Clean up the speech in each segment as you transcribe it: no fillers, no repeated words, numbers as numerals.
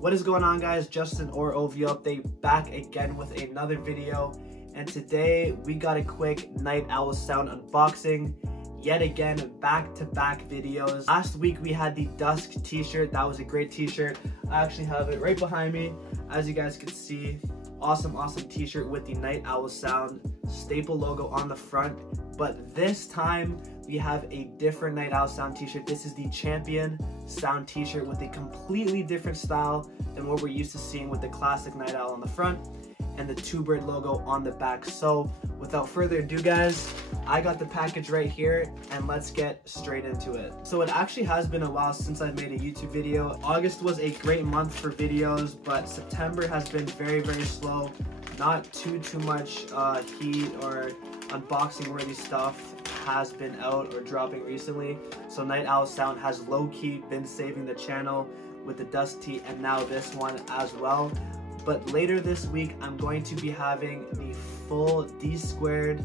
What is going on, guys? Justin or OV update back again with another video, and today we got a quick Night Owl Sound unboxing. Yet again, back-to-back videos. Last week we had the Dusk t-shirt. That was a great t-shirt. I actually have it right behind me, as you guys can see. Awesome t-shirt with the Night Owl Sound staple logo on the front. But this time we have a different Night Owl Sound t-shirt. This is the Champion Sound t-shirt with a completely different style than what we're used to seeing with the classic Night Owl on the front and the two-bird logo on the back. So without further ado, guys, I got the package right here and let's get straight into it. So it actually has been a while since I made a YouTube video. August was a great month for videos, but September has been very slow. Not too much heat or unboxing worthy stuff has been out or dropping recently. So Night Owl Sound has low-key been saving the channel with the Dusk tee and now this one as well. But later this week, I'm going to be having the full D-squared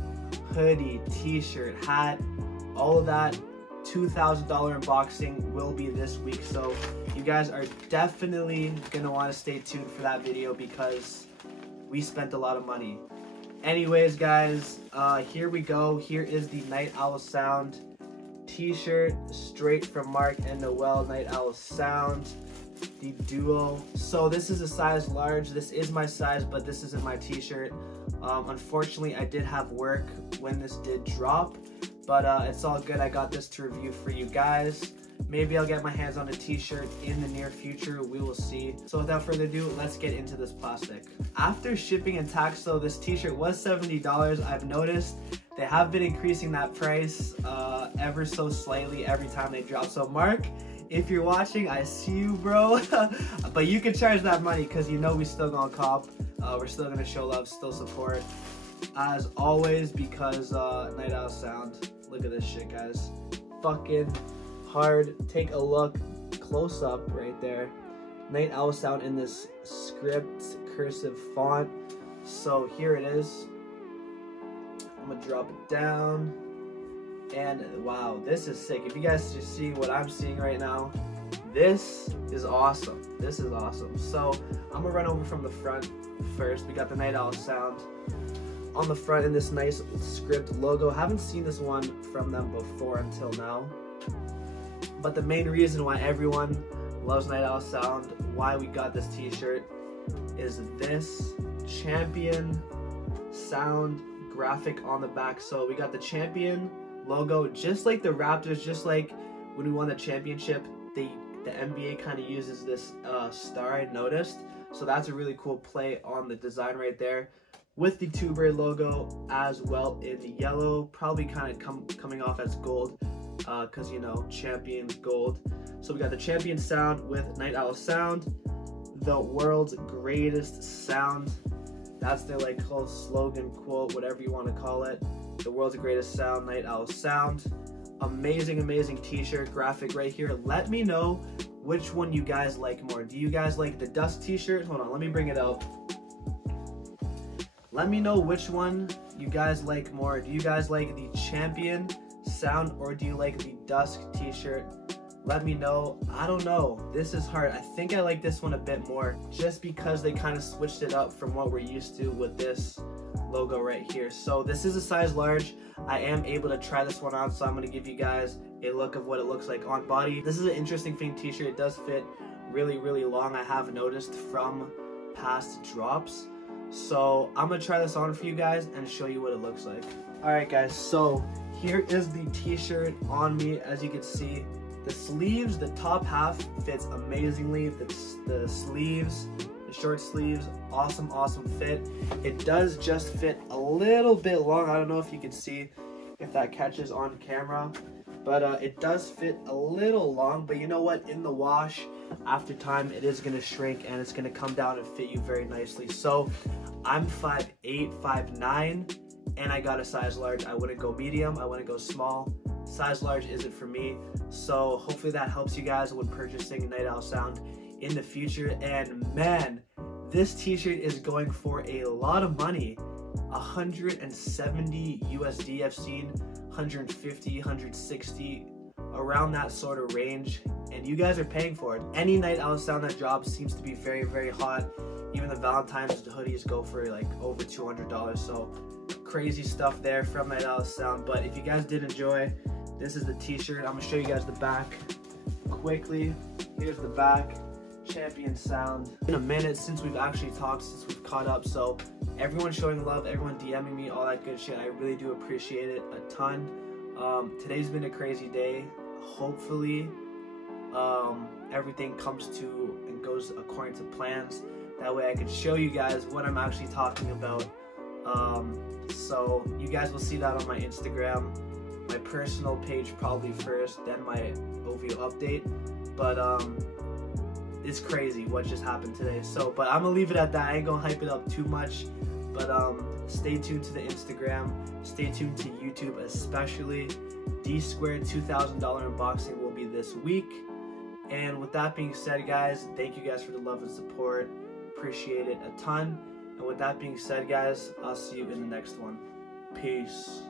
hoodie, t-shirt, hat, all of that. $2,000 unboxing will be this week. So you guys are definitely gonna want to stay tuned for that video because we spent a lot of money. Anyways, guys, here we go. Here is the Night Owl Sound t-shirt straight from Mark and Noel. Night Owl Sound, the duo. So this is a size large. This is my size, but this isn't my t-shirt. Unfortunately, I did have work when this did drop, but it's all good. I got this to review for you guys. Maybe I'll get my hands on a t-shirt in the near future. We will see. So without further ado, let's get into this plastic. After shipping and tax, though, this t-shirt was $70. I've noticed they have been increasing that price ever so slightly every time they drop. So Mark, if you're watching, I see you, bro. But you can charge that money because you know we still gonna cop. We're still gonna show love, still support, as always, because Night Owl Sound. Look at this shit, guys. Fucking hard. Take a look close up right there. Night Owl Sound in this script cursive font. So here it is. I'm gonna drop it down. And wow, this is sick. If you guys just see what I'm seeing right now, this is awesome. This is awesome. So I'm gonna run over from the front first. We got the Night Owl Sound on the front in this nice script logo. Haven't seen this one from them before until now. But the main reason why everyone loves Night Owl Sound, why we got this t-shirt, is this Champion Sound graphic on the back. So we got the Champion logo, just like the Raptors, just like when we won the championship, the NBA kind of uses this star, I noticed. So that's a really cool play on the design right there, with the two-bird logo as well in the yellow, probably kind of coming off as gold, because you know, champion gold. So we got the Champion Sound with Night Owl Sound, the world's greatest sound. That's their like whole slogan, quote, whatever you want to call it. The world's greatest sound, Night Owl Sound. Amazing t-shirt graphic right here. Let me know which one you guys like more. Do you guys like the Dusk t-shirt? Hold on, let me bring it up. Let me know which one you guys like more. Do you guys like the Champion Sound or do you like the Dusk t-shirt? Let me know. I don't know. This is hard. I think I like this one a bit more just because they kind of switched it up from what we're used to with this logo right here. So this is a size large. I am able to try this one on, so I'm going to give you guys a look of what it looks like on body. This is an interesting thing t-shirt. It does fit really long, I have noticed from past drops. So I'm going to try this on for you guys and show you what it looks like. Alright guys, so here is the t-shirt on me. As you can see, the sleeves, the top half fits amazingly. The sleeves, the short sleeves, awesome fit. It does just fit a little bit long. I don't know if you can see if that catches on camera, but it does fit a little long. But you know what? In the wash, after time, it is gonna shrink and it's gonna come down and fit you very nicely. So I'm 5'8", 5'9", and I got a size large. I wouldn't go medium, I wouldn't go small. Size large isn't for me. So hopefully that helps you guys when purchasing Night Owl Sound in the future. And man, this t-shirt is going for a lot of money. 170 USD. I've seen 150, 160 around that sort of range, and you guys are paying for it. Any night out of sound that drops seems to be very, very hot. Even the Valentine's hoodies go for like over $200, so crazy stuff there from Night Out of Sound. But if you guys did enjoy, this is the t-shirt. I'm gonna show you guys the back quickly. Here's the back. Champion Sound. In a minute since we've actually talked, since we've caught up, so everyone showing love, everyone DMing me, all that good shit, I really do appreciate it a ton. Today's been a crazy day. Hopefully everything comes to and goes according to plans. That way I can show you guys what I'm actually talking about. So you guys will see that on my Instagram, my personal page probably first, then my OVO update. But it's crazy what just happened today. So, but I'm gonna leave it at that. I ain't gonna hype it up too much. But stay tuned to the Instagram. Stay tuned to YouTube, especially. D-Squared $2,000 unboxing will be this week. And with that being said, guys, thank you guys for the love and support. Appreciate it a ton. And with that being said, guys, I'll see you in the next one. Peace.